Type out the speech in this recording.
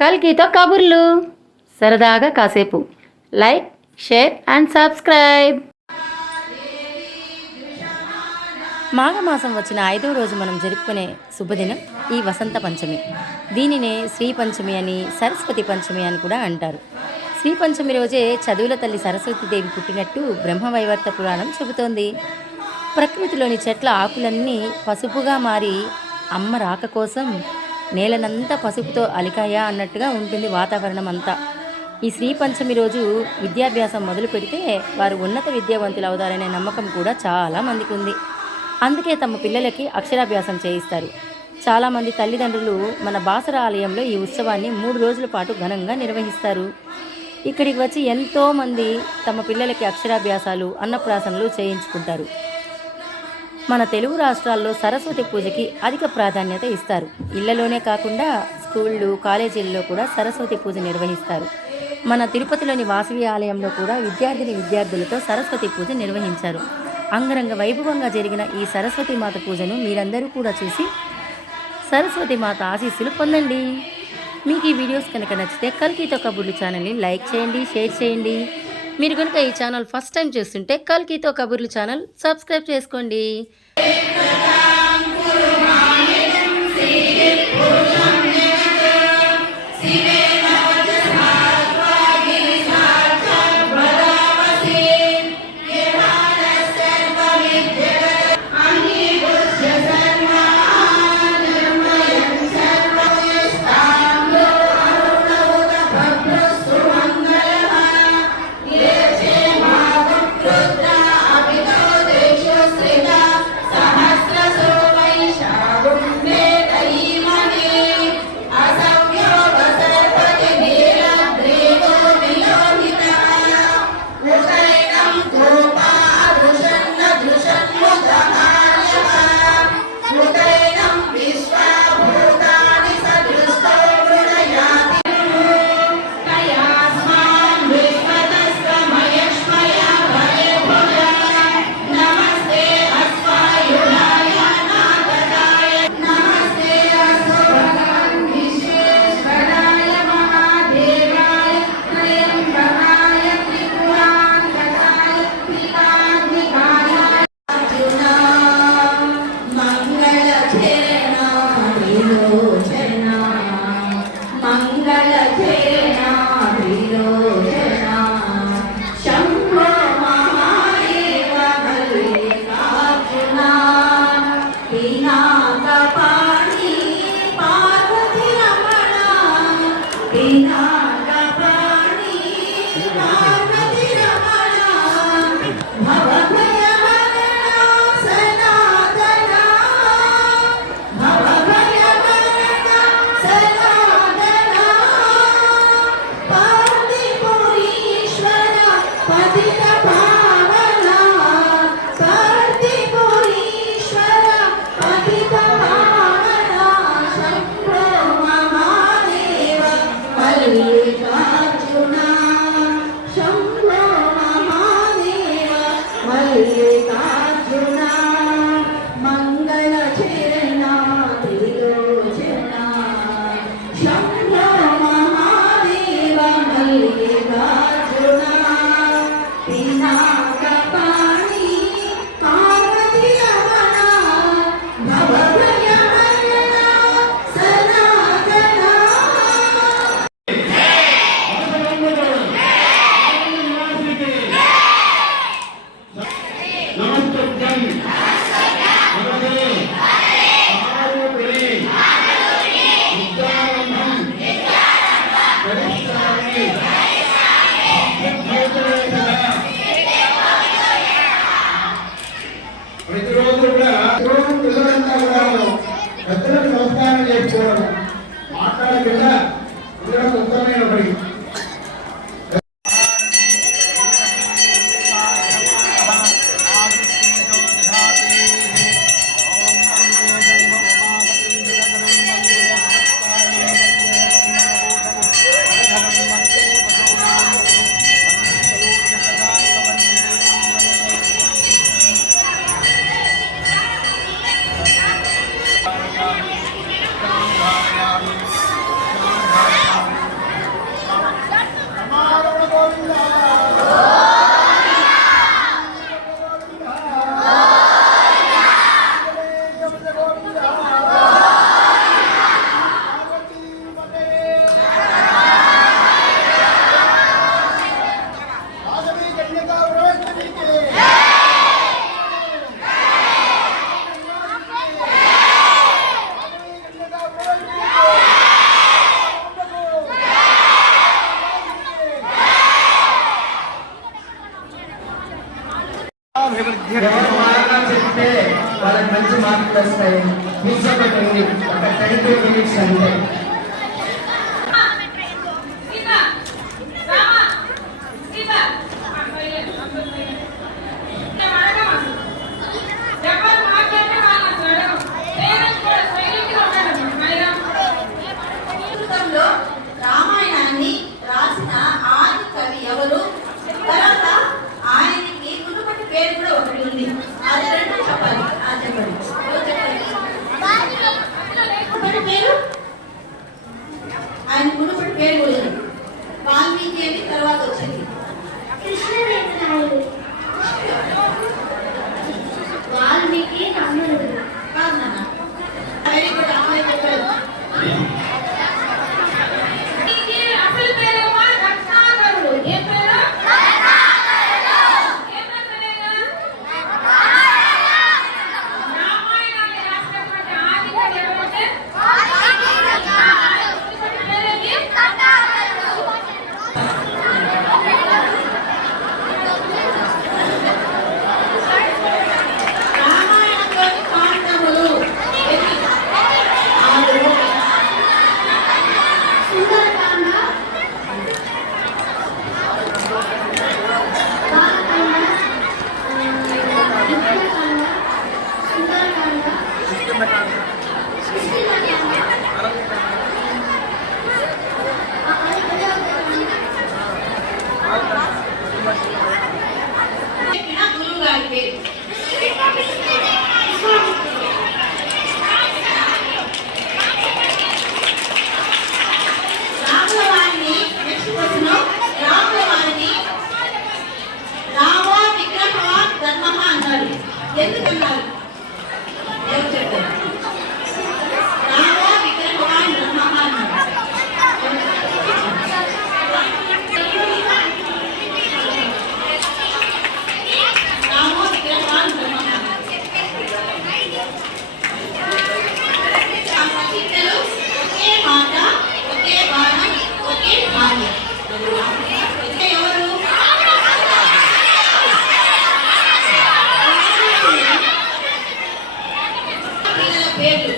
కల్కితో కబుర్లు. సరదాగా కాసేపు. Like share and subscribe. మాఘమాసం వచ్చిన ఐదవ రోజు మనం జరుపుకునే శుభదినం ఈ వసంత పంచమి. దీనినే శ్రీ పంచమి అని సరస్వతి పంచమి అని కూడా అంటారు. శ్రీ పంచమి రోజే చదువుల తల్లి సరస్వతీదేవి పుట్టినట్టు బ్రహ్మవైవర్త పురాణం చెబుతోంది. ప్రకృతిలోని చెట్ల ఆకులన్నీ పసుపుగా మారి అమ్మ రాక కోసం నేలనంతా పసుపుతో అలికాయా అన్నట్టుగా ఉంటుంది వాతావరణం అంతా ఈ శ్రీ పంచమి రోజు విద్యాభ్యాసం మొదలు పెడితే వారు ఉన్నత విద్యావంతులు అవుతారనే నమ్మకం కూడా చాలా మందికి ఉంది. అందుకే తమ పిల్లలకి అక్షరాభ్యాసం చేయిస్తారు. చాలామంది తల్లిదండ్రులు మన బాసర ఆలయంలో ఈ ఉత్సవాన్ని మూడు రోజుల పాటు ఘనంగా నిర్వహిస్తారు. ఇక్కడికి వచ్చి ఎంతోమంది తమ పిల్లలకి అక్షరాభ్యాసాలు అన్నప్రాసనలు చేయించుకుంటారు. మన తెలుగు రాష్ట్రాల్లో సరస్వతి పూజకి అధిక ప్రాధాన్యత ఇస్తారు. ఇళ్ళలోనే కాకుండా స్కూళ్ళు కాలేజీల్లో కూడా సరస్వతి పూజ నిర్వహిస్తారు. మన తిరుపతిలోని వాసవి ఆలయంలో కూడా విద్యార్థిని విద్యార్థులతో సరస్వతి పూజ నిర్వహించారు. అంగరంగ వైభవంగా జరిగిన ఈ సరస్వతి మాత పూజను మీరందరూ కూడా చూసి సరస్వతి మాత ఆశీస్సులు పొందండి. మీకు ఈ వీడియోస్ కనుక నచ్చితే కల్కితో కబుర్లు ఛానల్ని లైక్ చేయండి షేర్ చేయండి. మీరు కనుక ఈ ఛానల్ ఫస్ట్ టైం చూస్తుంటే కల్కితో కబుర్లు ఛానల్ సబ్స్క్రైబ్ చేసుకోండి. Bina Hallelujah. Thank you very Pedro.